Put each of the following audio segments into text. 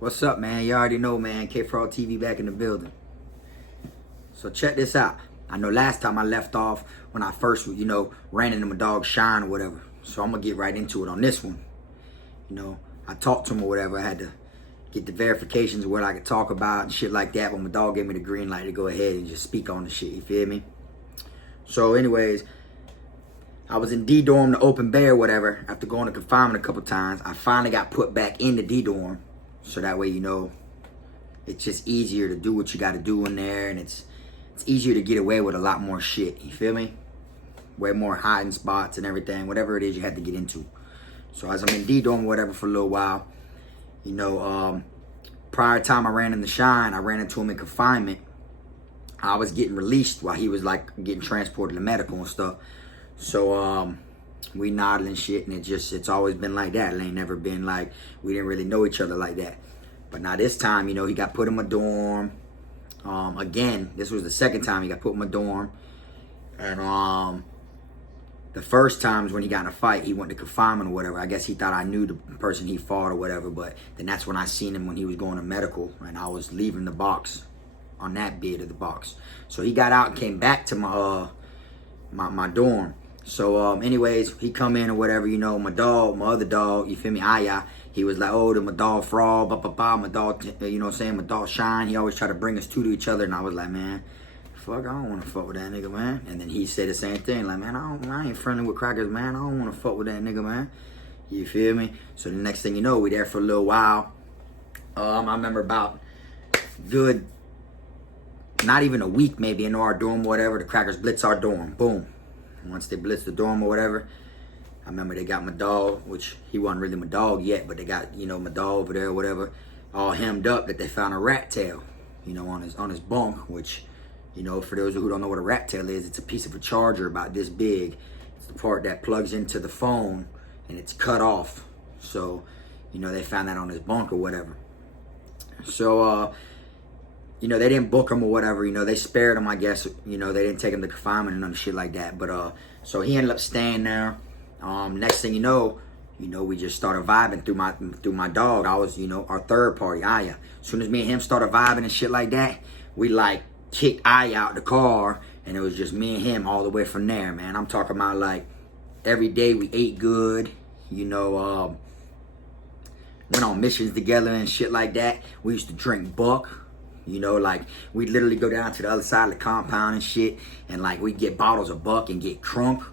What's up, man? You already know, man. K Fraud TV back in the building. So check this out. I know last time I left off when I first, ran into my dog Shine or whatever. So I'm going to get right into it on this one. I talked to him or whatever. I had to get the verifications of what I could talk about and shit like that when my dog gave me the green light to go ahead and just speak on the shit. You feel me? So anyways, I was in D-Dorm, the open bay or whatever. After going to confinement a couple times, I finally got put back into D-Dorm. So that way, it's just easier to do what you got to do in there. And it's easier to get away with a lot more shit. You feel me? Way more hiding spots and everything. Whatever it is you had to get into. So as I'm in D-Dorm or whatever for a little while, prior time I ran into Shine, I ran into him in confinement. I was getting released while he was like getting transported to medical and stuff. So we nodded and shit, and it's always been like that. It ain't never been like we didn't really know each other like that. But now this time, he got put in my dorm. Again, this was the second time he got put in my dorm. And the first times when he got in a fight, he went to confinement or whatever. I guess he thought I knew the person he fought or whatever. But then that's when I seen him when he was going to medical, and I was leaving the box on that bed of the box. So he got out and came back to my my dorm. So anyways, he come in or whatever, my other dog, you feel me, Aya, he was like, oh, my dog Fraud, my dog, my dog Shine. He always try to bring us two to each other, and I was like, man, fuck, I don't want to fuck with that nigga, man. And then he said the same thing, like, man, I ain't friendly with crackers, man. I don't want to fuck with that nigga, man. You feel me? So the next thing you know, we there for a little while. I remember about good, not even a week maybe into our dorm, whatever, the crackers blitz our dorm, boom. Once they blitzed the dorm or whatever, I remember they got my dog, which he wasn't really my dog yet, but they got, my dog over there or whatever, all hemmed up that they found a rat tail, on his bunk, which, for those who don't know what a rat tail is, it's a piece of a charger about this big. It's the part that plugs into the phone and it's cut off. So, they found that on his bunk or whatever. So, they didn't book him or whatever, they spared him, I guess, they didn't take him to confinement and none of shit like that. But, so he ended up staying there. Next thing you know, we just started vibing through my dog. I was, our third party, Aya. As soon as me and him started vibing and shit like that, we like kicked Aya out the car, and it was just me and him all the way from there, man. I'm talking about like every day we ate good, went on missions together and shit like that. We used to drink Buck. Like we'd literally go down to the other side of the compound and shit, and like we'd get bottles of Buck and get crunk,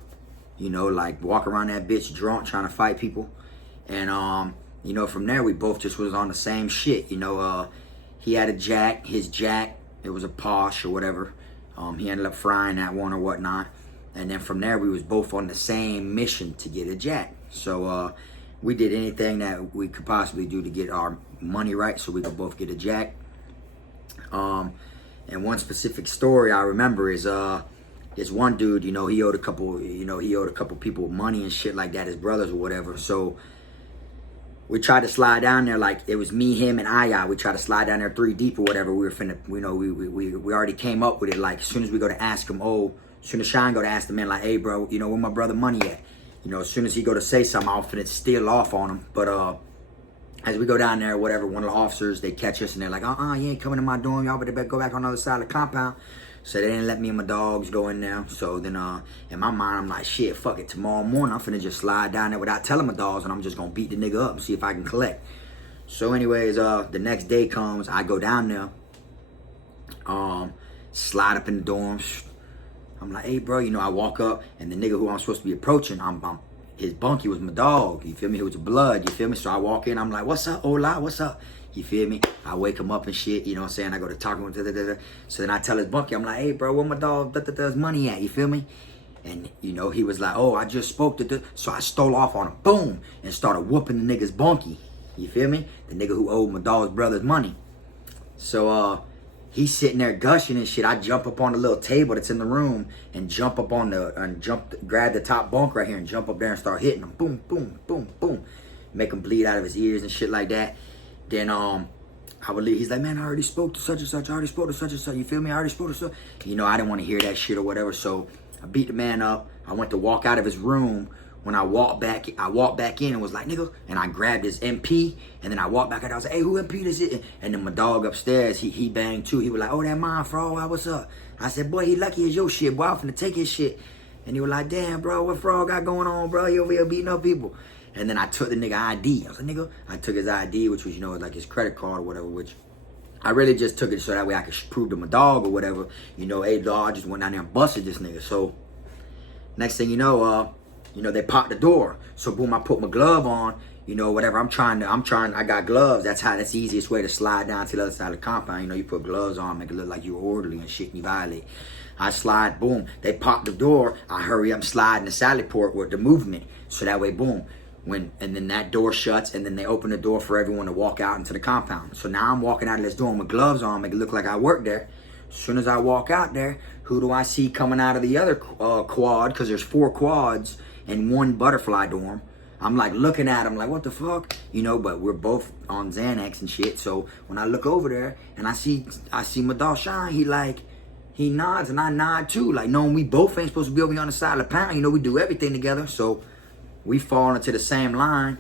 like walk around that bitch drunk trying to fight people. And from there we both just was on the same shit. He had a jack, his jack, it was a Posh or whatever. He ended up frying that one or whatnot. And then from there we was both on the same mission to get a jack. So we did anything that we could possibly do to get our money right so we could both get a jack. And one specific story I remember is this one dude, he owed a couple people money and shit like that, his brothers or whatever. So we tried to slide down there, like it was me, him, and Aya. We tried to slide down there 3 deep or whatever. We were finna, we already came up with it. Like as soon as we go to ask him, as soon as Shine go to ask the man, like, hey bro, where my brother money at? As soon as he go to say something, I'm finna steal off on him. But as we go down there, whatever, one of the officers, they catch us and they're like, you ain't coming to my dorm, y'all better go back on the other side of the compound. So they didn't let me and my dogs go in there. So then in my mind, I'm like, shit, fuck it. Tomorrow morning, I'm finna just slide down there without telling my dogs, and I'm just gonna beat the nigga up and see if I can collect. So anyways, the next day comes, I go down there, slide up in the dorms. I'm like, hey bro, I walk up, and the nigga who I'm supposed to be approaching, his bunkie was my dog, you feel me? He was blood, you feel me? So I walk in, I'm like, what's up, hola, what's up? You feel me? I wake him up and shit, you know what I'm saying? I go to talk to him, So then I tell his bunkie, I'm like, hey bro, where my dog does money at, you feel me? And, he was like, I just spoke to So I stole off on him, boom, and started whooping the nigga's bunkie, you feel me? The nigga who owed my dog's brother's money. So, he's sitting there gushing and shit. I jump up on the little table that's in the room and jump up on grab the top bunk right here and jump up there and start hitting him. Boom, boom, boom, boom. Make him bleed out of his ears and shit like that. Then I would leave. He's like, man, I already spoke to such and such. I already spoke to such and such. You feel me? I already spoke to such. I didn't want to hear that shit or whatever. So I beat the man up. I went to walk out of his room when I walked back in and was like, nigga, and I grabbed his MP, and then I walked back and I was like, hey, who MP this is? And then my dog upstairs, he banged too. He was like, oh, that mine, Frog, what's up? I said, boy, he lucky as your shit, boy, I'm finna take his shit. And he was like, damn, bro, what Frog got going on, bro? He over here beating up people. And then I took the nigga ID. I was like, nigga, I took his ID, which was, you know, like his credit card or whatever, which I really just took it so that way I could prove to my dog or whatever, you know, hey, dog, I just went down there and busted this nigga. So next thing you know, they popped the door. So boom, I put my glove on, you know, whatever. I got gloves. That's the easiest way to slide down to the other side of the compound. You know, you put gloves on, make it look like you're orderly and shit, and you violate. I slide, boom, they pop the door. I hurry up, slide in the sally port with the movement. So that way, boom, and then that door shuts, and then they open the door for everyone to walk out into the compound. So now I'm walking out of this door with gloves on, make it look like I work there. As soon as I walk out there, who do I see coming out of the other quad? Because there's 4 quads and 1 butterfly dorm. I'm like looking at him like, what the fuck? You know, but we're both on Xanax and shit. So when I look over there and I see my dog Shine, he nods and I nod too. Like, knowing we both ain't supposed to be over here on the side of the pound. You know, we do everything together. So we fall into the same line.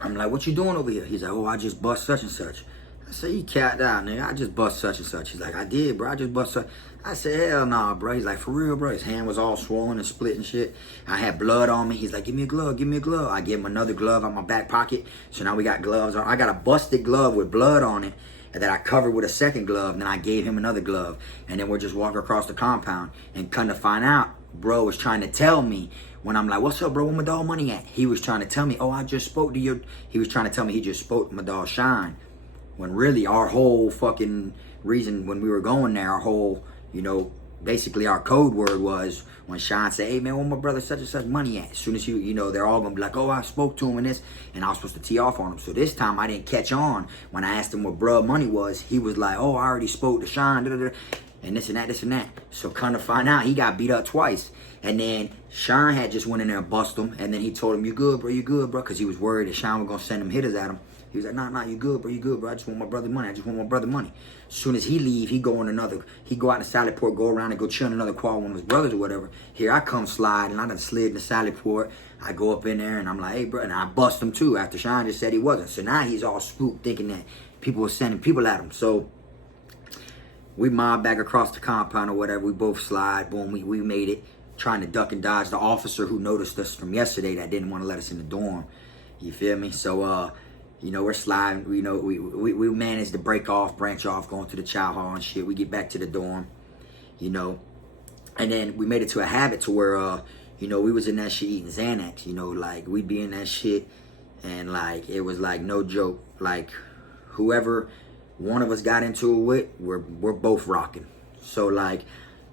I'm like, what you doing over here? He's like, oh, I just bust such and such. I said, you capped out, nigga. I just bust such and such. He's like, I did, bro. I just bust such. I said, hell nah, bro. He's like, for real, bro. His hand was all swollen and split and shit. I had blood on me. He's like, give me a glove, give me a glove. I give him another glove out my back pocket. So now we got gloves on. I got a busted glove with blood on it, and then I covered with a second glove, and then I gave him another glove. And then we're just walking across the compound. And come to find out, bro was trying to tell me, when I'm like, what's up, bro? Where my dog Money at? He was trying to tell me, oh, I just spoke to your... He was trying to tell me he just spoke to my dog Shine. When really our whole fucking reason when we were going there, our whole, you know, basically our code word was when Shine said, hey, man, where my brother such and such Money at? As soon as you know, they're all going to be like, oh, I spoke to him and this. And I was supposed to tee off on him. So this time I didn't catch on. When I asked him what bruh Money was, he was like, oh, I already spoke to Shine. And this and that, this and that. So come to find out, he got beat up twice. And then Shine had just went in there and bust him. And then he told him, you good, bro, because he was worried that Shine was going to send him hitters at him. He was like, nah, you good, bro. I just want my brother money. As soon as he leave, he go out in the sally port, go around and go chill in another quad with one of his brothers or whatever. Here I come slide, and I done slid in the sally port. I go up in there, and I'm like, hey, bro. And I bust him, too, after Shine just said he wasn't. So now he's all spooked, thinking that people were sending people at him. So we mob back across the compound or whatever. We both slide. Boom, we made it, trying to duck and dodge the officer who noticed us from yesterday that didn't want to let us in the dorm. You feel me? So, you know, we're sliding, you know, we managed to branch off, going to the chow hall and shit. We get back to the dorm, you know, and then we made it to a habit to where, you know, we was in that shit eating Xanax, you know, like, we'd be in that shit, and, like, it was, like, no joke, like, whoever one of us got into it with, we're both rocking. So, like,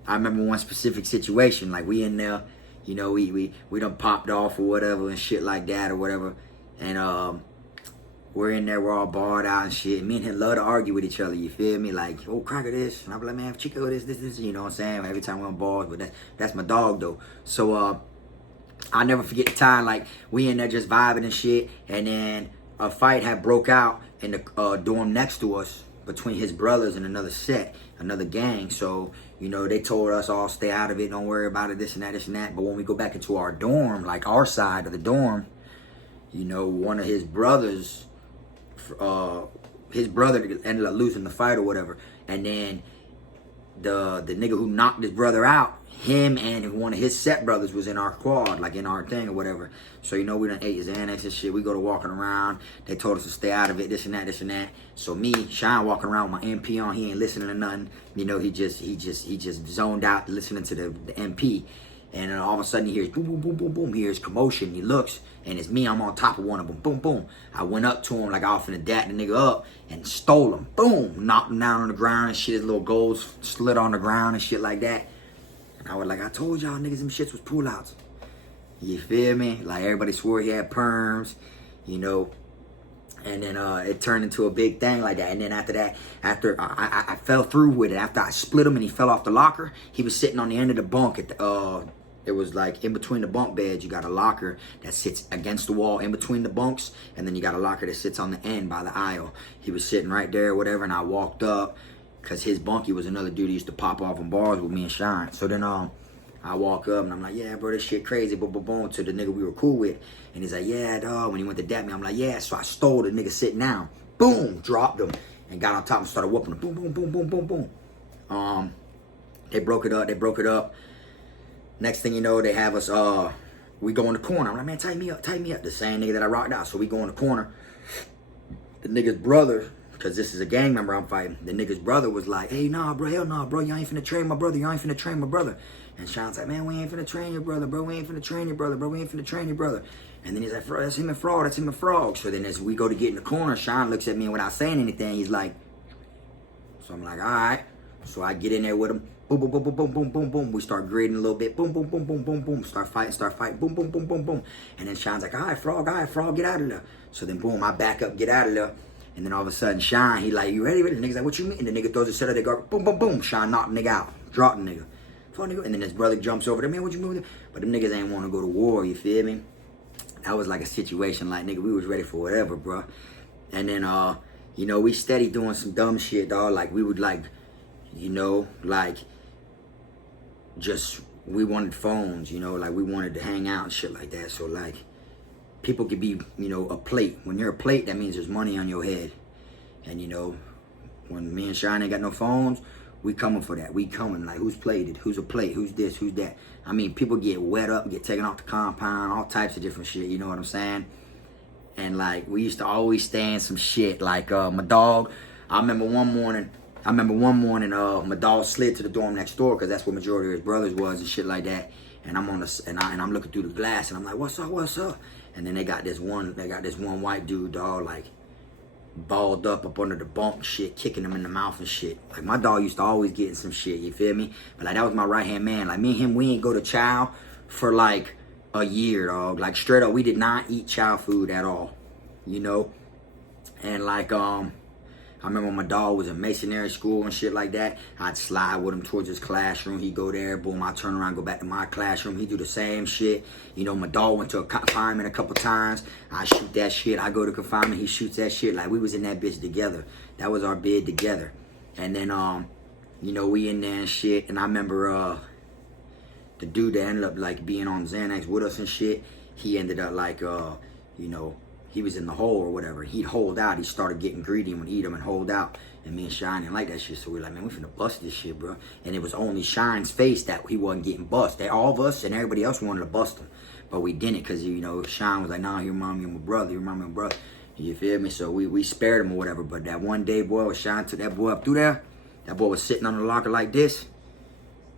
I remember one specific situation, like, we in there, you know, we done popped off or whatever and shit like that or whatever, and, we're in there, we're all barred out and shit. Me and him love to argue with each other, you feel me? Like, oh, Cracker this. And I'm like, man, Chico this, you know what I'm saying? Every time we're on bars, but that's my dog, though. So, I'll never forget the time, like, we in there just vibing and shit. And then a fight had broke out in the dorm next to us between his brothers and another gang. So, you know, they told us all, stay out of it, don't worry about it, this and that. But when we go back into our dorm, like our side of the dorm, you know, one of his brothers... his brother ended up losing the fight or whatever, and then the nigga who knocked his brother out, him and one of his set brothers was in our quad, like in our thing or whatever. So, you know, we done ate his Xanax and shit. We go to walking around. They told us to stay out of it, this and that. So me, Shine, walking around with my MP on, he ain't listening to nothing. You know, he just zoned out listening to the MP. And then all of a sudden he hears boom, boom, boom, boom, boom. He hears commotion. He looks, and it's me. I'm on top of one of them. Boom, boom. I went up to him like I was finna dat the nigga up and stole him. Boom. Knocked him down on the ground and shit. His little golds slid on the ground and shit like that. And I was like, I told y'all niggas them shits was pullouts. You feel me? Like everybody swore he had perms, you know. And then it turned into a big thing like that. And then after that, after I fell through with it, after I split him and he fell off the locker, he was sitting on the end of the bunk at the, it was like in between the bunk beds, you got a locker that sits against the wall in between the bunks, and then you got a locker that sits on the end by the aisle. He was sitting right there or whatever, and I walked up, because his bunkie was another dude who used to pop off on bars with me and Shine. So then I walk up and I'm like, yeah, bro, this shit crazy, boom, boom, boom, to the nigga we were cool with. And he's like, yeah, dog. When he went to dap me, I'm like, yeah. So I stole the nigga sitting down. Boom, dropped him and got on top and started whooping him. Boom, boom, boom, boom, boom, boom. They broke it up. Next thing you know, they have us, we go in the corner. I'm like, man, tighten me up. The same nigga that I rocked out. So we go in the corner. The nigga's brother, because this is a gang member I'm fighting, the nigga's brother was like, hey, nah, bro, hell nah, bro, you ain't finna train my brother. And Sean's like, man, we ain't finna train your brother, bro. And then he's like, that's him and Frog. So then as we go to get in the corner, Sean looks at me and without saying anything, he's like, so I'm like, all right. So I get in there with him. Boom, boom, boom, boom, boom, boom, boom, boom. We start grading a little bit. Boom, boom, boom, boom, boom, boom. Start fighting. Boom, boom, boom, boom, boom. And then Sean's like, all right, Frog, get out of there. So then, boom, I back up, get out of there. And then all of a sudden, Sean, he like, you ready? The nigga's like, what you mean? And the nigga throws his set of the guard. Boom, boom, boom. Sean knocked the nigga out. Dropped the nigga. And then his brother jumps over there. Man, what you moving? But them niggas ain't want to go to war, you feel me? That was like a situation like, nigga, we was ready for whatever, bro. And then, you know, we steady doing some dumb shit, dog. Like, we would like, you know, like, just, we wanted phones, you know, like, we wanted to hang out and shit like that. So, like, people could be, you know, a plate. When you're a plate, that means there's money on your head. And, you know, when me and Sean ain't got no phones, we coming for that. We coming, like, who's plated? Who's a plate? Who's this? Who's that? I mean, people get wet up, get taken off the compound, all types of different shit, you know what I'm saying? And, like, we used to always stand some shit. Like, my dog, I remember one morning, my dog slid to the dorm next door, because that's where majority of his brothers was and shit like that. And I'm on the, and I'm looking through the glass, and I'm like, what's up? And then they got this one white dude, dog, like, balled up under the bunk shit, kicking him in the mouth and shit. Like, my dog used to always get in some shit, you feel me? But, like, that was my right-hand man. Like, me and him, we ain't go to chow for, like, a year, dog. Like, straight up, we did not eat chow food at all, you know? And, like, I remember when my dog was in masonry school and shit like that, I'd slide with him towards his classroom. He'd go there, boom, I'd turn around, go back to my classroom. He'd do the same shit. You know, my dog went to a confinement a couple times. I shoot that shit. I go to confinement, he shoots that shit. Like, we was in that bitch together. That was our bid together. And then, you know, we in there and shit. And I remember the dude that ended up, like, being on Xanax with us and shit, he ended up, like, you know, he was in the hole or whatever. He'd hold out. He started getting greedy and would eat him and hold out. And me and Shine didn't like that shit. So we were like, man, we finna bust this shit, bro. And it was only Shine's face that he wasn't getting bust. All of us and everybody else wanted to bust him. But we didn't, because, you know, Shine was like, nah, you remind me of my brother. You feel me? So we spared him or whatever. But that one day, boy, when Shine took that boy up through there, that boy was sitting on the locker like this.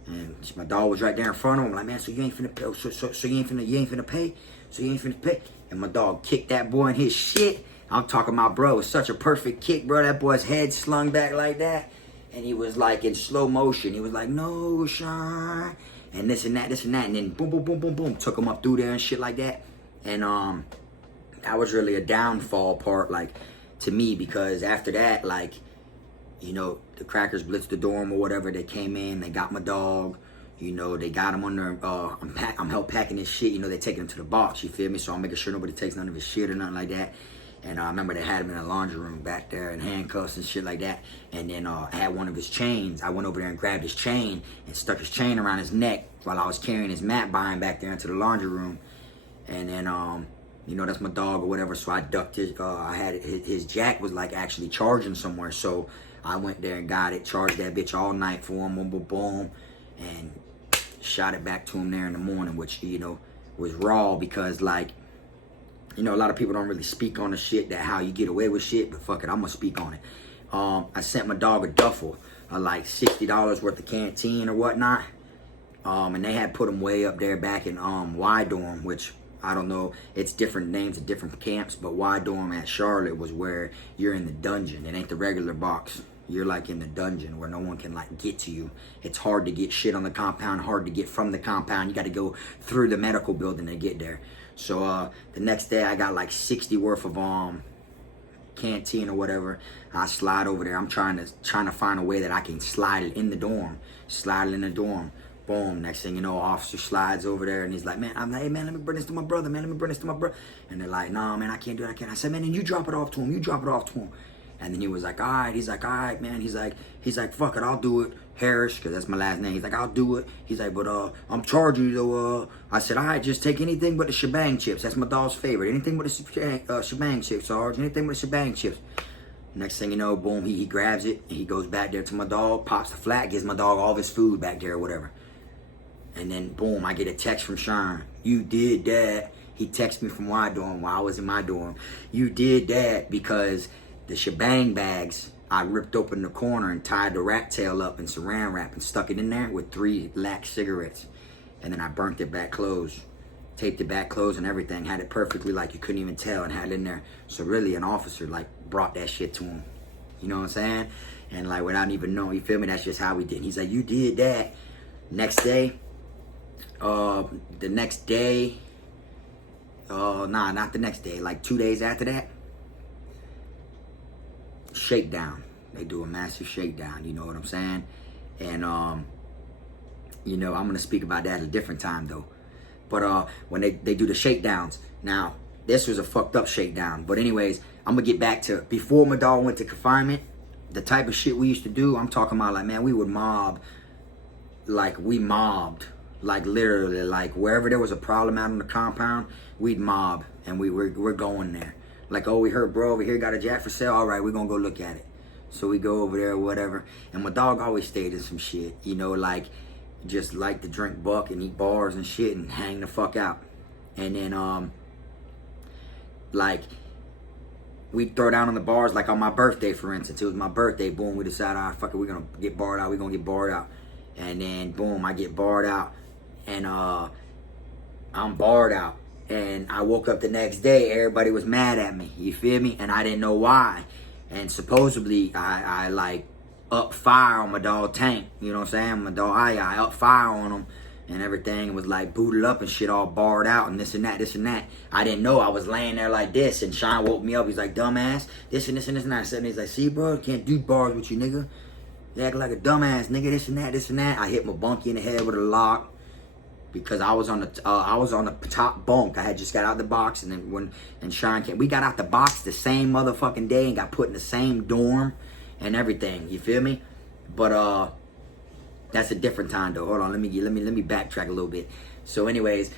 And my dog was right there in front of him. I'm like, man, so you ain't finna pay? So you ain't finna pay? So you ain't finna pay? And my dog kicked that boy in his shit. I'm talking about, bro, it was such a perfect kick, bro. That boy's head slung back like that. And he was like in slow motion. He was like, no, Sean. And this and that. And then boom, boom, boom, boom, boom. Took him up through there and shit like that. And that was really a downfall part, like, to me. Because after that, like, you know, the crackers blitzed the dorm or whatever. They came in. They got my dog. You know, they got him under, I'm help packing his shit. You know, they taking him to the box, you feel me? So I'm making sure nobody takes none of his shit or nothing like that. And I remember they had him in the laundry room back there in handcuffs and shit like that. And then I had one of his chains. I went over there and grabbed his chain and stuck his chain around his neck while I was carrying his mat by him back there into the laundry room. And then, you know, that's my dog or whatever. So I ducked his, I had his jack was like actually charging somewhere. So I went there and got it, charged that bitch all night for him, boom, boom, boom. And shot it back to him there in the morning, which, you know, was raw because, like, you know, a lot of people don't really speak on the shit that how you get away with shit, but fuck it, I'm gonna speak on it. I sent my dog a duffel, like $60 worth of canteen or whatnot, and they had put him way up there back in Y Dorm, which I don't know, it's different names at different camps, but Y Dorm at Charlotte was where you're in the dungeon. It ain't the regular box. You're like in the dungeon where no one can like get to you. It's hard to get shit on the compound, hard to get from the compound. You got to go through the medical building to get there. So the next day I got like 60 worth of canteen or whatever. I slide over there. I'm trying to find a way that I can slide it in the dorm. Boom. Next thing you know, officer slides over there and he's like, man, I'm like, hey man, let me bring this to my brother, man. And they're like, nah, man, I can't do it. I said, man, then you drop it off to him. And then he was like, all right. He's like, all right, man. He's like, fuck it, I'll do it. Harris, because that's my last name. He's like, I'll do it. He's like, but I'm charging you though. I said, all right, just take anything but the shebang chips. That's my dog's favorite. Anything but the shebang chips, Sarge. Anything but the shebang chips. Next thing you know, boom, he grabs it. And he goes back there to my dog, pops the flat, gives my dog all of his food back there or whatever. And then, boom, I get a text from Sean. You did that. He texted me from my dorm while I was in my dorm. You did that because the shebang bags, I ripped open the corner and tied the rat tail up in saran wrap and stuck it in there with 3 lax cigarettes. And then I burnt it back closed. Taped it back closed and everything. Had it perfectly like you couldn't even tell and had it in there. So really an officer like brought that shit to him. You know what I'm saying? And like without even knowing, you feel me? That's just how we did. He's like, you did that. Next day, not the next day, like 2 days after that, shakedown. They do a massive shakedown, you know what I'm saying? And, you know, I'm going to speak about that at a different time, though. But when they do the shakedowns, now, this was a fucked up shakedown. But anyways, I'm going to get back to, before my dog went to confinement, the type of shit we used to do, I'm talking about, like, man, we would mob, like, we mobbed. Like, literally, like, wherever there was a problem out on the compound, we'd mob, and we're going there. Like, oh, we heard bro over here got a jack for sale. All right, we're going to go look at it. So we go over there or whatever. And my dog always stayed in some shit. You know, like, just like to drink buck and eat bars and shit and hang the fuck out. And then, like, we'd throw down on the bars, like on my birthday, for instance. It was my birthday. Boom, we decided, all right, fuck it, we're going to get barred out. We're going to get barred out. And then, boom, I get barred out. And I'm barred out. And I woke up the next day, everybody was mad at me, you feel me? And I didn't know why. And supposedly, I like, up fire on my dog Tank, you know what I'm saying? My dog I up fire on him and everything. It was like booted up and shit, all barred out and this and that, this and that. I didn't know. I was laying there like this, and Sean woke me up. He's like, dumbass, this and this and this and that. I said, he's like, see, bro, can't do bars with you, nigga. You act like a dumbass, nigga, this and that, this and that. I hit my bunkie in the head with a lock. Because I was on the top bunk. I had just got out the box, and then Sean came, we got out the box the same motherfucking day and got put in the same dorm and everything. You feel me? But that's a different time though. Hold on, let me backtrack a little bit. So, anyways,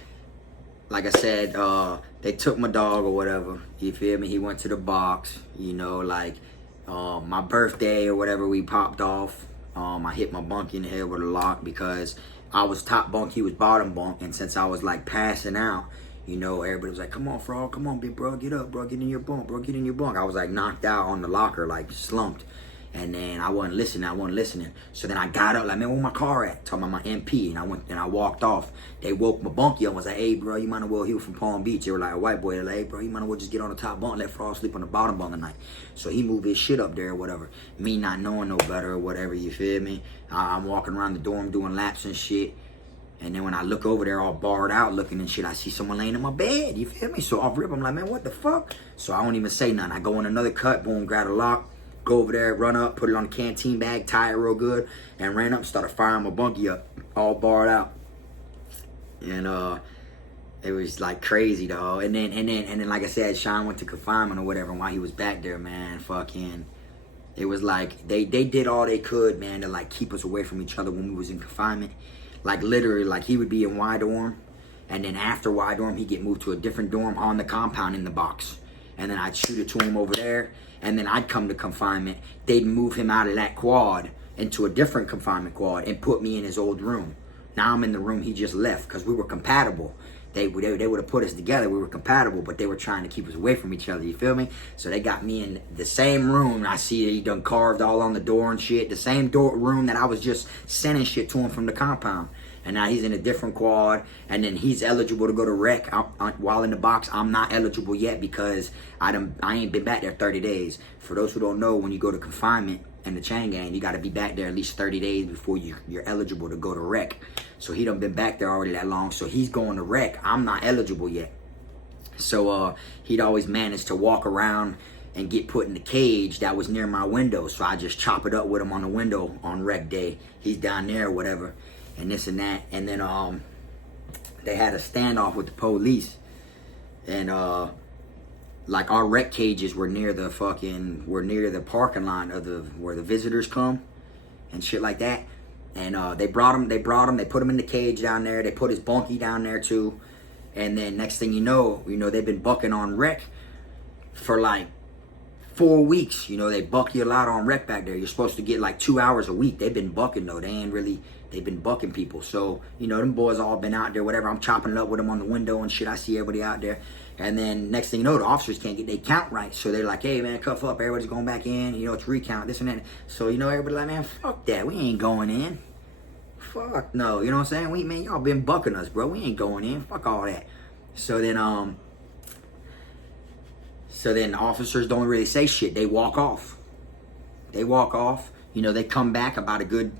like I said, they took my dog or whatever. You feel me? He went to the box. You know, like my birthday or whatever, we popped off. I hit my bunkie in the head with a lock because I was top bunk, he was bottom bunk, and since I was like passing out, you know, everybody was like, come on, Frog, come on, big bro, get up, bro, get in your bunk, bro, get in your bunk. I was like knocked out on the locker, like slumped. And then I wasn't listening. So then I got up, like, man, where my car at? Talking about my MP, and I went and I walked off. They woke my bunkie up and was like, hey, bro, you might as well, he was from Palm Beach. They were like, a white boy, they're like, hey, bro, you might as well just get on the top bunk, let Frog sleep on the bottom bunk tonight. So he moved his shit up there or whatever. Me not knowing no better or whatever, you feel me? I'm walking around the dorm doing laps and shit. And then when I look over there all barred out looking and shit, I see someone laying in my bed, you feel me? So off rip, I'm like, man, what the fuck? So I don't even say nothing. I go in another cut, boom, grab a lock, go over there, run up, put it on the canteen bag, tie it real good, and ran up and started firing my bunkie up, all barred out. And it was like crazy, dog. And then like I said, Sean went to confinement or whatever, and while he was back there, man, fucking, it was like they did all they could, man, to like keep us away from each other when we was in confinement. Like literally, like he would be in Y dorm, and then after Y dorm, he'd get moved to a different dorm on the compound in the box. And then I'd shoot it to him over there, and then I'd come to confinement. They'd move him out of that quad into a different confinement quad and put me in his old room. Now I'm in the room he just left because we were compatible. They would have put us together. We were compatible, but they were trying to keep us away from each other. You feel me? So they got me in the same room. I see that he done carved all on the door and shit. The same room that I was just sending shit to him from the compound. And now he's in a different quad. And then he's eligible to go to rec. While in the box, I'm not eligible yet because I ain't been back there 30 days. For those who don't know, when you go to confinement in the chain gang, you got to be back there at least 30 days before you're eligible to go to rec. So he done been back there already that long. So he's going to rec. I'm not eligible yet. So he'd always managed to walk around and get put in the cage that was near my window. So I just chop it up with him on the window on rec day. He's down there or whatever. And this and that. And then they had a standoff with the police. And like our rec cages were near the parking lot of where the visitors come and shit like that. And they brought him, they put him in the cage down there. They put his bunkie down there too. And then next thing you know, they've been bucking on rec for like 4 weeks. They buck you a lot on rec back there. You're supposed to get like 2 hours a week. They've been bucking though. They've been bucking people. So, them boys all been out there, whatever. I'm chopping it up with them on the window and shit. I see everybody out there. And then next thing you know, the officers can't get their count right. So they're like, hey man, cuff up. Everybody's going back in. It's recount, this and that. So, everybody like, man, fuck that. We ain't going in. Fuck no. You know what I'm saying? Y'all been bucking us, bro. We ain't going in. Fuck all that. So then officers don't really say shit. They walk off. They come back about a good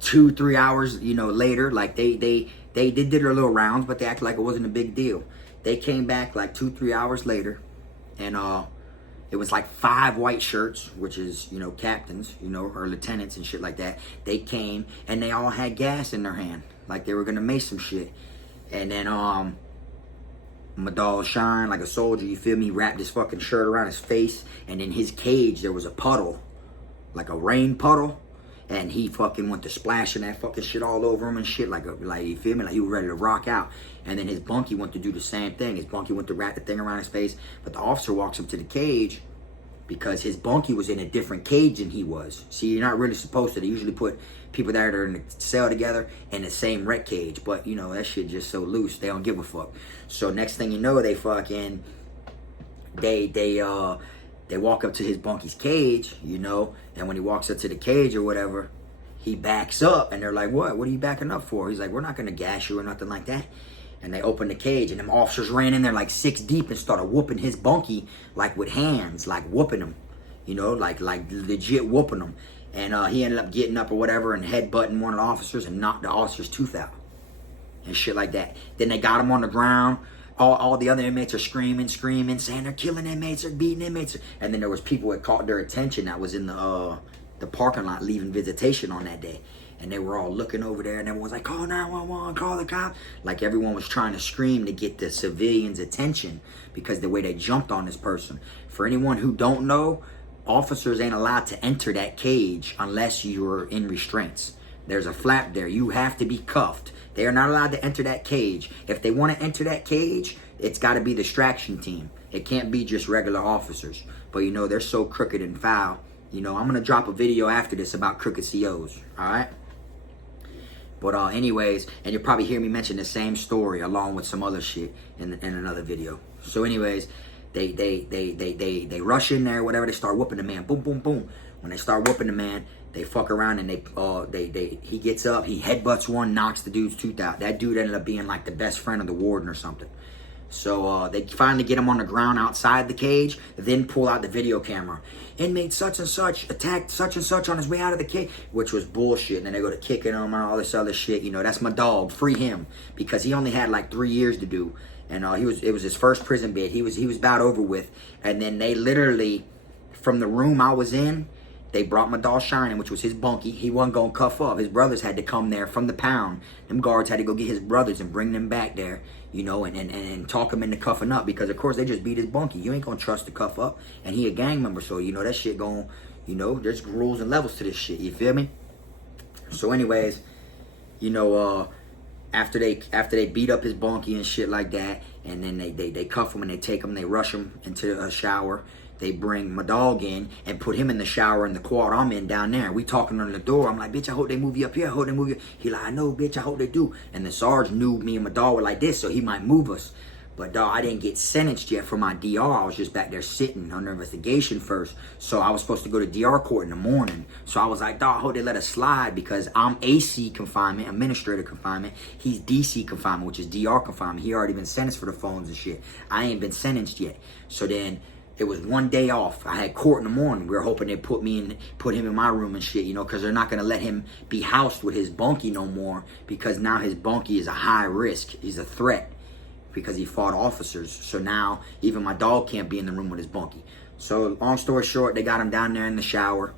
2-3 hours, later. Like they did their little rounds, but they acted like it wasn't a big deal. They came back like 2-3 hours later, and it was like 5 white shirts, which is, captains, or lieutenants and shit like that. They came and they all had gas in their hand, like they were gonna make some shit. And then Madal Shine, like a soldier, you feel me, wrapped his fucking shirt around his face, and in his cage there was a puddle, like a rain puddle, and he fucking went to splashing that fucking shit all over him and shit, like you feel me, like he was ready to rock out. And then his bunkie went to do the same thing. His bunkie went to wrap the thing around his face, but the officer walks him to the cage because his bunkie was in a different cage than he was. See, you're not really supposed to. They usually put people that are in the cell together in the same rec cage, but that shit just so loose, they don't give a fuck. So next thing you know, they fucking they walk up to his bunkie's cage, and when he walks up to the cage or whatever, he backs up, and they're like, what are you backing up for? He's like, we're not gonna gas you or nothing like that. And they opened the cage, and them officers ran in there like 6 deep and started whooping his bunkie, like with hands, like whooping him, like legit whooping him. And he ended up getting up or whatever and headbutting one of the officers and knocked the officer's tooth out and shit like that. Then they got him on the ground. All the other inmates are screaming, saying they're killing inmates, they're beating inmates. And then there was people that caught their attention that was in the parking lot leaving visitation on that day. And they were all looking over there, and everyone was like, call 911, call the cop. Like everyone was trying to scream to get the civilians' attention because the way they jumped on this person. For anyone who don't know, officers ain't allowed to enter that cage unless you're in restraints. There's a flap there. You have to be cuffed. They are not allowed to enter that cage. If they want to enter that cage, it's got to be the distraction team. It can't be just regular officers. But they're so crooked and foul. I'm going to drop a video after this about crooked COs. Alright? But anyways, and you'll probably hear me mention the same story along with some other shit in another video. So anyways, they rush in there, whatever, they start whooping the man. Boom, boom, boom. When they start whooping the man, they fuck around and he gets up, he headbutts one, knocks the dude's tooth out. That dude ended up being like the best friend of the warden or something. So they finally get him on the ground outside the cage, then pull out the video camera. Inmate such and such attacked such and such on his way out of the cage, which was bullshit. And then they go to kicking him and all this other shit. That's my dog. Free him, because he only had like 3 years to do, and it was his first prison bid. He was about over with. And then they literally, from the room I was in, they brought Madal Shining, which was his bunkie. He wasn't gonna cuff up. His brothers had to come there from the pound. Them guards had to go get his brothers and bring them back there, and talk him into cuffing up, because of course they just beat his bunkie. You ain't gonna trust the cuff up, and he a gang member, so that shit gon', there's rules and levels to this shit. You feel me? So anyways, after they beat up his bunkie and shit like that, and then they cuff him and they take him, they rush him into a shower. They bring my dog in and put him in the shower in the quad I'm in down there. We talking on the door. I'm like, bitch, I hope they move you up here. I hope they move you. He like, I know, bitch, I hope they do. And the Sarge knew me and my dog were like this, so he might move us. But dog, I didn't get sentenced yet for my DR. I was just back there sitting under investigation first. So I was supposed to go to DR court in the morning. So I was like, dog, I hope they let us slide, because I'm AC confinement, administrative confinement. He's DC confinement, which is DR confinement. He already been sentenced for the phones and shit. I ain't been sentenced yet. So then it was one day off. I had court in the morning. We were hoping they put him in my room and shit, because they're not gonna let him be housed with his bunkie no more, because now his bunkie is a high risk. He's a threat because he fought officers. So now even my dog can't be in the room with his bunkie. So long story short, they got him down there in the shower.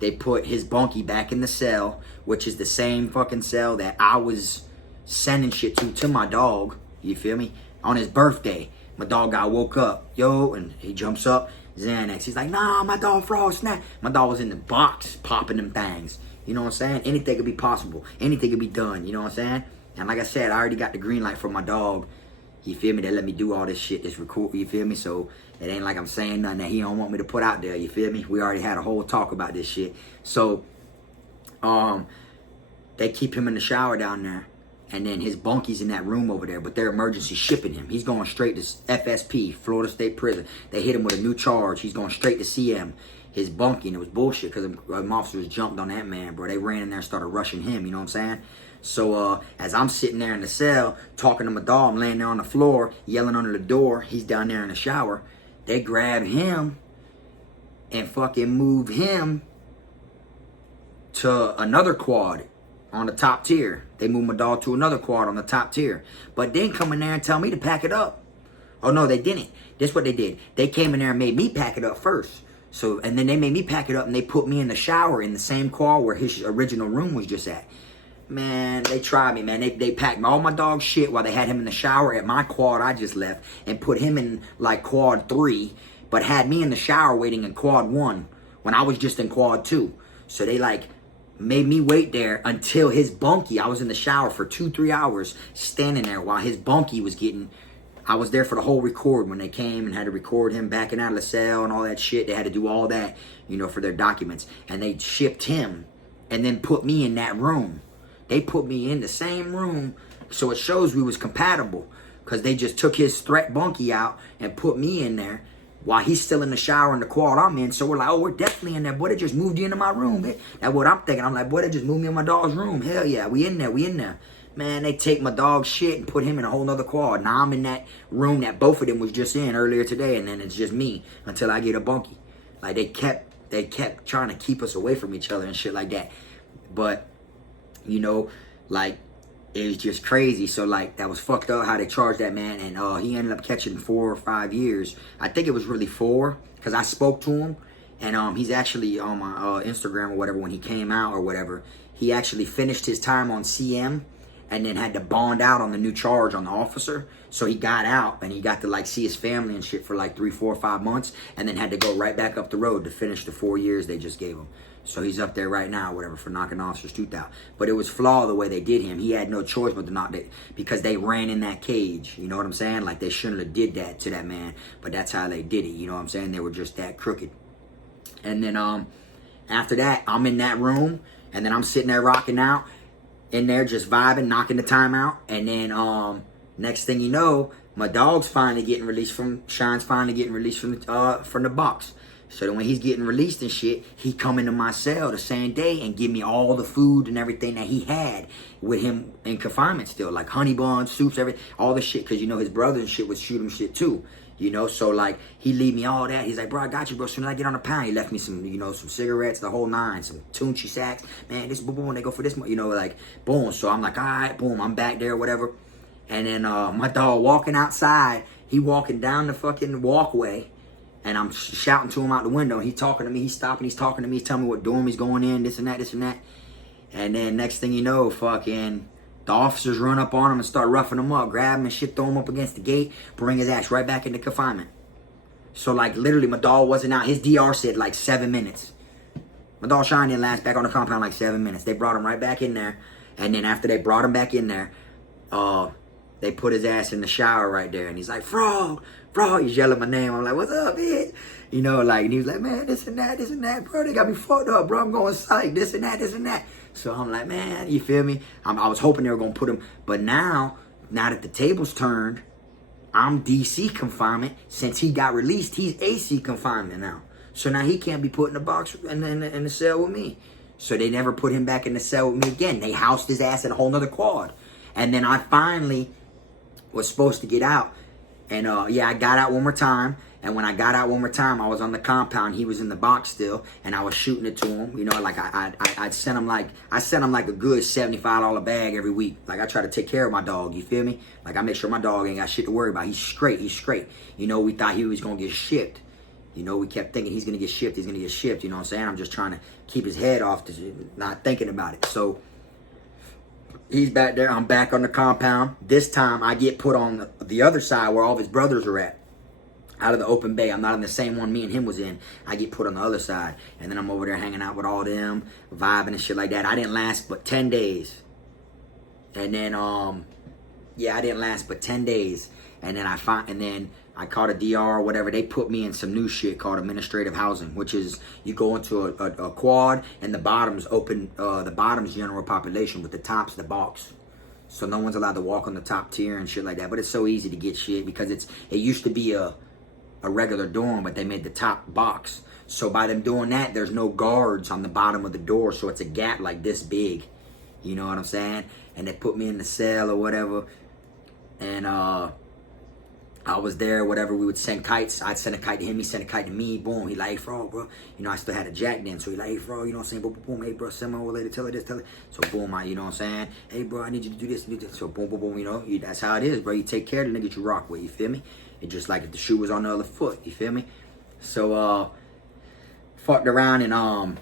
They put his bunkie back in the cell, which is the same fucking cell that I was sending shit to my dog. You feel me? On his birthday. My dog got woke up. Yo, and he jumps up. Xanax. He's like, nah, my dog Frog snap. My dog was in the box popping them things. You know what I'm saying? Anything could be possible. Anything could be done. You know what I'm saying? And like I said, I already got the green light from my dog. You feel me? They let me do all this shit, this record. You feel me? So it ain't like I'm saying nothing that he don't want me to put out there. You feel me? We already had a whole talk about this shit. So, they keep him in the shower down there. And then his bunky's in that room over there, but they're emergency shipping him. He's going straight to FSP, Florida State Prison. They hit him with a new charge. He's going straight to CM. His bunkie, and it was bullshit because them officers jumped on that man, bro. They ran in there and started rushing him, you know what I'm saying? So as I'm sitting there in the cell, talking to my dog, I'm laying there on the floor, yelling under the door. He's down there in the shower. They grab him and fucking move him to another quad on the top tier. They moved my dog to another quad on the top tier. But then come in there and tell me to pack it up. Oh, no, they didn't. This what they did. They came in there and made me pack it up first. So, and then they made me pack it up and they put me in the shower in the same quad where his original room was just at. Man, they tried me, man. They packed all my dog's shit while they had him in the shower at my quad I just left and put him in like quad 3, but had me in the shower waiting in quad 1 when I was just in quad 2. So they like made me wait there until his bunkie. I was in the shower for 2-3 hours standing there while his bunkie was getting. I was there for the whole record when they came and had to record him backing out of the cell and all that shit. They had to do all that, you know, for their documents. And they shipped him and then put me in that room. They put me in the same room, so it shows we was compatible because they just took his threat bunkie out and put me in there while he's still in the shower in the quad I'm in. So we're like, oh, we're definitely in there. Boy, they just moved you into my room. That's what I'm thinking. I'm like, boy, they just moved me in my dog's room. Hell yeah, we in there. We in there. Man, they take my dog's shit and put him in a whole nother quad. Now I'm in that room that both of them was just in earlier today, and then it's just me until I get a bunkie. Like, they kept trying to keep us away from each other and shit like that. But, you know, like, it was just crazy. So, like, that was fucked up how they charged that man. And he ended up catching 4 or 5 years. I think it was really 4 because I spoke to him. And he's actually on my Instagram or whatever when he came out or whatever. He actually finished his time on CM and then had to bond out on the new charge on the officer. So he got out and he got to like see his family and shit for like 3, 4, 5 months. And then had to go right back up the road to finish the 4 years they just gave him. So he's up there right now, whatever, for knocking officers' tooth out. But it was flawed the way they did him. He had no choice but to knock it because they ran in that cage. You know what I'm saying? Like, they shouldn't have did that to that man. But that's how they did it. You know what I'm saying? They were just that crooked. And then after that, I'm in that room. And then I'm sitting there rocking out. In there just vibing, knocking the time out. And then next thing you know, my dog's finally getting released from, Shine's finally getting released from the box. So then when he's getting released and shit, he come into my cell the same day and give me all the food and everything that he had with him in confinement still. Like honey buns, soups, everything, all the shit. Because, you know, his brother and shit would shoot him shit too. You know, so like, he leave me all that. He's like, bro, I got you, bro. As soon as I get on the pound, he left me some, you know, some cigarettes, the whole 9, some Tunchi sacks. Man, this boom, boom, they go for this, you know, like, boom. So I'm like, all right, boom, I'm back there, whatever. And then my dog walking outside, he walking down the fucking walkway. And I'm shouting to him out the window. He talking to me. He's stopping. He's talking to me. He's telling me what dorm he's going in, this and that, this and that. And then next thing you know, fucking the officers run up on him and start roughing him up, grab him and shit, throw him up against the gate, bring his ass right back into confinement. So, like, literally, my dog wasn't out. His DR said, like, 7 minutes. My dog Shine didn't last back on the compound like 7 minutes. They brought him right back in there. And then after they brought him back in there, they put his ass in the shower right there. And he's like, Frog, Frog. He's yelling my name. I'm like, what's up, bitch? You know, like, and he was like, man, this and that, bro. They got me fucked up, bro. I'm going psych, this and that, this and that. So I'm like, man, you feel me? I was hoping they were going to put him. But now that the tables turned, I'm DC confinement. Since he got released, he's AC confinement now. So now he can't be put in the box in the cell with me. So they never put him back in the cell with me again. They housed his ass in a whole nother quad. And then I finally was supposed to get out. And yeah, I got out one more time. And when I got out one more time, I was on the compound. He was in the box still, and I was shooting it to him. You know, like I sent him like a good $75 bag every week. Like, I try to take care of my dog. You feel me? Like, I make sure my dog ain't got shit to worry about. He's straight. He's straight. You know, we thought he was gonna get shipped. You know, we kept thinking he's gonna get shipped. He's gonna get shipped. You know what I'm saying? I'm just trying to keep his head off, not thinking about it. So He's back there. I'm back on the compound. This time I get put on the other side where all of his brothers are at. Out of the open bay. I'm not in the same one me and him was in. I get put on the other side. And then I'm over there hanging out with all them, vibing and shit like that. I didn't last but 10 days. And then, yeah, I didn't last but 10 days. And then I caught a DR or whatever. They put me in some new shit called administrative housing, which is you go into a quad and the bottom's open, the bottom's general population, but the top's the box. So no one's allowed to walk on the top tier and shit like that. But it's so easy to get shit because it used to be a regular dorm, but they made the top box. So by them doing that, there's no guards on the bottom of the door, so it's a gap like this big. You know what I'm saying? And they put me in the cell or whatever. And I was there, whatever. We would send kites. I'd send a kite to him. He sent a kite to me. Boom. He like, hey, Frog, bro. You know, I still had a jack then. So he like, hey, Frog, you know what I'm saying? Boom, boom, boom. Hey, bro, send my old lady. Tell her this, tell her. So boom, you know what I'm saying? Hey, bro, I need you to do this, do this. So boom, boom, boom, you know. That's how it is, bro. You take care of the niggas you rock with. You feel me? It's just like if the shoe was on the other foot. You feel me? So, fucked around and,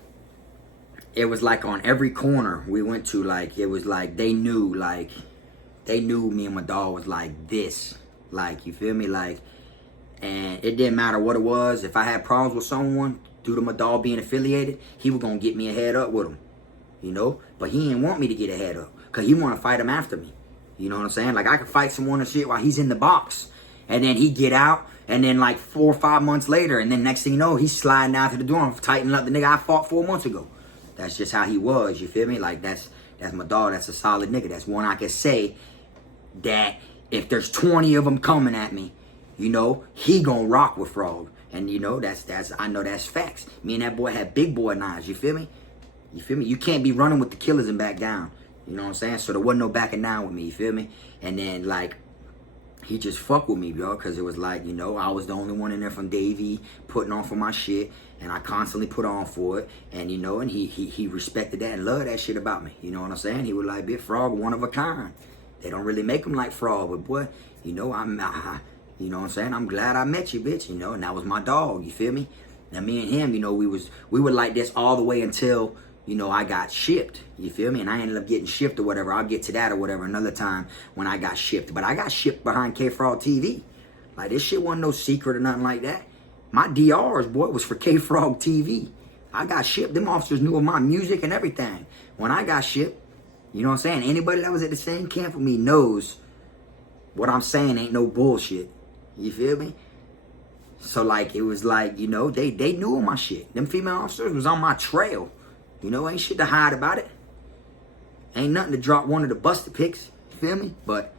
it was like on every corner we went to, like, it was like they knew me and my dog was like this. Like, you feel me? Like, and it didn't matter what it was. If I had problems with someone, due to my dog being affiliated, he was going to get me a head up with him. You know? But he didn't want me to get a head up. Because he want to fight him after me. You know what I'm saying? Like, I could fight someone and shit while he's in the box. And then he get out. And then like 4 or 5 months later. And then next thing you know, he's sliding out to the door and tightening up the nigga I fought 4 months ago. That's just how he was. You feel me? Like, that's my dog. That's a solid nigga. That's one I can say that if there's 20 of them coming at me, you know, he gonna rock with Frog. And you know, I know that's facts. Me and that boy had big boy knives, you feel me? You feel me? You can't be running with the killers and back down. You know what I'm saying? So there wasn't no backing down with me, you feel me? And then like, he just fucked with me, bro, because it was like, you know, I was the only one in there from Davey putting on for my shit. And I constantly put on for it. And, you know, and he respected that and loved that shit about me. You know what I'm saying? He was like, Big Frog, one of a kind. They don't really make them like Frog, but boy, you know, you know what I'm saying? I'm glad I met you, bitch, you know, and that was my dog, you feel me? Now, me and him, you know, we were like this all the way until, you know, I got shipped, you feel me? And I ended up getting shipped or whatever. I'll get to that or whatever another time when I got shipped. But I got shipped behind K-Frog TV. Like, this shit wasn't no secret or nothing like that. My DRs, boy, was for K-Frog TV. I got shipped. Them officers knew of my music and everything. When I got shipped, you know what I'm saying? Anybody that was at the same camp with me knows what I'm saying ain't no bullshit. You feel me? So, like, it was like, you know, they knew of my shit. Them female officers was on my trail. You know, ain't shit to hide about it. Ain't nothing to drop one of the busted pics. You feel me? But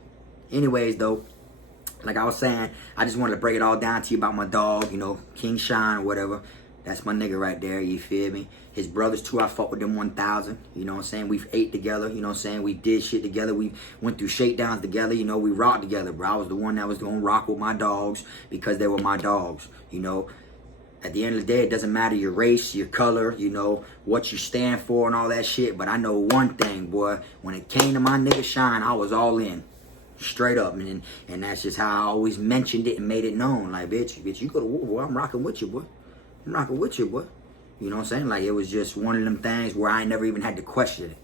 anyways, though, like I was saying, I just wanted to break it all down to you about my dog, you know, King Shine or whatever. That's my nigga right there, you feel me? His brothers too, I fought with them 1,000, you know what I'm saying? We've ate together, you know what I'm saying? We did shit together, we went through shakedowns together, you know, we rocked together, bro. I was the one that was gonna rock with my dogs because they were my dogs, you know? At the end of the day, it doesn't matter your race, your color, you know, what you stand for and all that shit. But I know one thing, boy. When it came to my nigga Shine, I was all in. Straight up. And that's just how I always mentioned it and made it known. Like, bitch, you go to war, boy. I'm rocking with you, boy. I'm rocking with you, boy. You know what I'm saying? Like, it was just one of them things where I never even had to question it.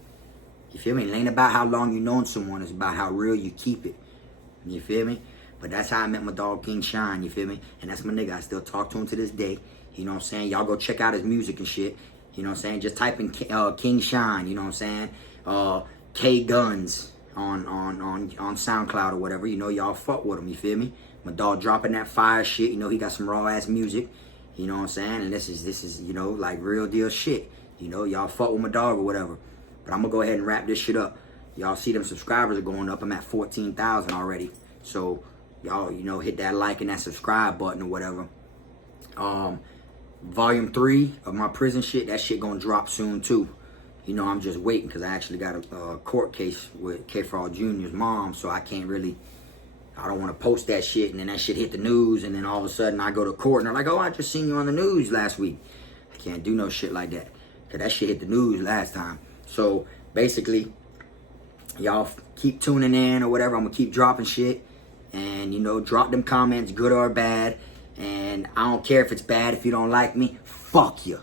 You feel me? It ain't about how long you known someone. It's about how real you keep it. You feel me? But that's how I met my dog King Shine, you feel me? And that's my nigga. I still talk to him to this day. You know what I'm saying? Y'all go check out his music and shit. You know what I'm saying? Just type in King Shine, you know what I'm saying? K Guns on SoundCloud or whatever. You know, y'all fuck with him, you feel me? My dog dropping that fire shit. You know, he got some raw ass music. You know what I'm saying? And this is, you know, like real deal shit. You know, y'all fuck with my dog or whatever. But I'm gonna go ahead and wrap this shit up. Y'all see them subscribers are going up. I'm at 14,000 already. So y'all, you know, hit that like and that subscribe button or whatever. Volume 3 of my prison shit, that shit gonna drop soon too. You know, I'm just waiting because I actually got a court case with K-Frog Jr.'s mom, so I can't really, I don't want to post that shit and then that shit hit the news and then all of a sudden I go to court and they're like, oh, I just seen you on the news last week. I can't do no shit like that because that shit hit the news last time. So basically, y'all keep tuning in or whatever. I'm gonna keep dropping shit and, you know, drop them comments, good or bad. And I don't care if it's bad. If you don't like me, fuck you.